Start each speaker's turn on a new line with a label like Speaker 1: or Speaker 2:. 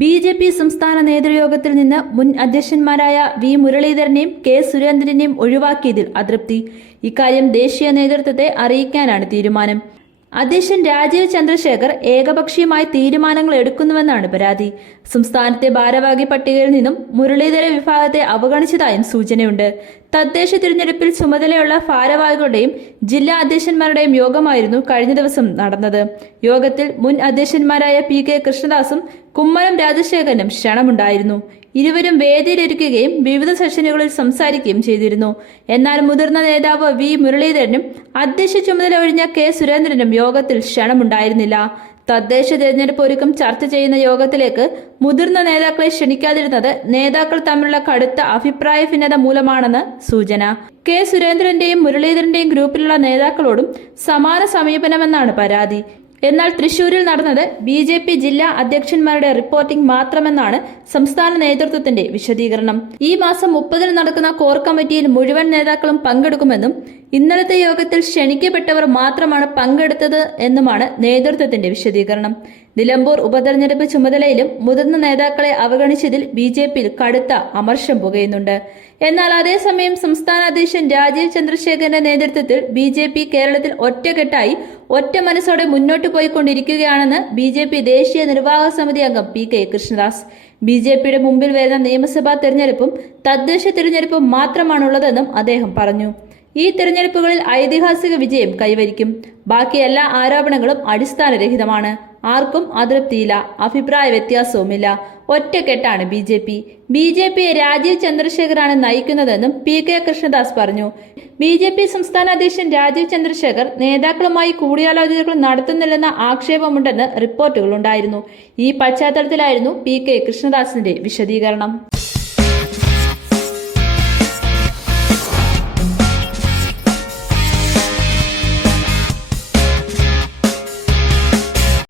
Speaker 1: B J P സംസ്ഥാന നേതൃയോഗത്തിൽ നിന്ന് മുൻ അധ്യക്ഷന്മാരായ വി മുരളീധരനെയും കെ സുരേന്ദ്രനെയും ഒഴിവാക്കിയതിൽ അതൃപ്തി. ഇക്കാര്യം ദേശീയ നേതൃത്വത്തെ അറിയിക്കാനാണ് തീരുമാനം. അധ്യക്ഷൻ രാജീവ് ചന്ദ്രശേഖർ ഏകപക്ഷീയമായി തീരുമാനങ്ങൾ എടുക്കുന്നുവെന്നാണ് പരാതി. സംസ്ഥാനത്തെ ഭാരവാഹി പട്ടികയിൽ നിന്നും മുരളീധര വിഭാഗത്തെ അവഗണിച്ചതായും സൂചനയുണ്ട്. തദ്ദേശ തിരഞ്ഞെടുപ്പിൽ ചുമതലയുള്ള ഭാരവാഹികളുടെയും ജില്ലാ അധ്യക്ഷന്മാരുടെയും യോഗമായിരുന്നു കഴിഞ്ഞ ദിവസം നടന്നത്. യോഗത്തിൽ മുൻ അധ്യക്ഷന്മാരായ പി കെ കൃഷ്ണദാസും കുമ്മനം രാജശേഖരനും ക്ഷണമുണ്ടായിരുന്നു. ഇരുവരും വേദിയിലിരിക്കുകയും വിവിധ സെഷനുകളിൽ സംസാരിക്കുകയും ചെയ്തിരുന്നു. എന്നാൽ മുതിർന്ന നേതാവ് വി മുരളീധരനും അധ്യക്ഷ ചുമതല ഒഴിഞ്ഞ കെ സുരേന്ദ്രനും യോഗത്തിൽ ക്ഷണമുണ്ടായിരുന്നില്ല. തദ്ദേശ തെരഞ്ഞെടുപ്പ് ഒരുക്കം ചർച്ച ചെയ്യുന്ന യോഗത്തിലേക്ക് മുതിർന്ന നേതാക്കളെ ക്ഷണിക്കാതിരുന്നത് നേതാക്കൾ തമ്മിലുള്ള കടുത്ത അഭിപ്രായ ഭിന്നത മൂലമാണെന്ന് സൂചന. കെ സുരേന്ദ്രന്റെയും മുരളീധരന്റെയും ഗ്രൂപ്പിലുള്ള നേതാക്കളോടും സമാന സമീപനമെന്നാണ് പരാതി. എന്നാൽ തൃശൂരിൽ നടന്നത് ബി ജെ പി ജില്ലാ അധ്യക്ഷന്മാരുടെ റിപ്പോർട്ടിംഗ് മാത്രമെന്നാണ് സംസ്ഥാന നേതൃത്വത്തിന്റെ വിശദീകരണം. ഈ മാസം മുപ്പതിന് നടക്കുന്ന കോർ കമ്മിറ്റിയിൽ മുഴുവൻ നേതാക്കളും പങ്കെടുക്കുമെന്നും ഇന്നലത്തെ യോഗത്തിൽ ക്ഷണിക്കപ്പെട്ടവർ മാത്രമാണ് പങ്കെടുത്തത് എന്നുമാണ് നേതൃത്വത്തിന്റെ വിശദീകരണം. നിലമ്പൂർ ഉപതെരഞ്ഞെടുപ്പ് ചുമതലയിലും മുതിർന്ന നേതാക്കളെ അവഗണിച്ചതിൽ ബി ജെ പിയിൽ കടുത്ത അമർഷം പുകയുന്നുണ്ട്. എന്നാൽ അതേസമയം സംസ്ഥാന അധ്യക്ഷൻ രാജീവ് ചന്ദ്രശേഖരന്റെ നേതൃത്വത്തിൽ ബി ജെ പി കേരളത്തിൽ ഒറ്റക്കെട്ടായി ഒറ്റ മനസ്സോടെ മുന്നോട്ട് പോയിക്കൊണ്ടിരിക്കുകയാണെന്ന് ബി ജെ പി ദേശീയ നിർവാഹക സമിതി അംഗം P K Krishnadas. B J പിയുടെ മുമ്പിൽ വരുന്ന നിയമസഭാ തെരഞ്ഞെടുപ്പും തദ്ദേശ തെരഞ്ഞെടുപ്പും മാത്രമാണുള്ളതെന്നും അദ്ദേഹം പറഞ്ഞു. ഈ തെരഞ്ഞെടുപ്പുകളിൽ ഐതിഹാസിക വിജയം കൈവരിക്കും. ബാക്കി എല്ലാ ആരോപണങ്ങളും അടിസ്ഥാനരഹിതമാണ്. ആർക്കും അതൃപ്തിയില്ല അഭിപ്രായ വ്യത്യാസവുമില്ല. ഒറ്റക്കെട്ടാണ് B J P. B J പിയെ രാജീവ് ചന്ദ്രശേഖറാണ് നയിക്കുന്നതെന്നും പി കെ കൃഷ്ണദാസ് പറഞ്ഞു. ബി ജെ പി സംസ്ഥാന അധ്യക്ഷൻ രാജീവ് ചന്ദ്രശേഖർ നേതാക്കളുമായി കൂടിയാലോചനകൾ നടത്തുന്നില്ലെന്ന ആക്ഷേപമുണ്ടെന്ന് റിപ്പോർട്ടുകളുണ്ടായിരുന്നു. ഈ പശ്ചാത്തലത്തിലായിരുന്നു പി കെ കൃഷ്ണദാസിന്റെ വിശദീകരണം.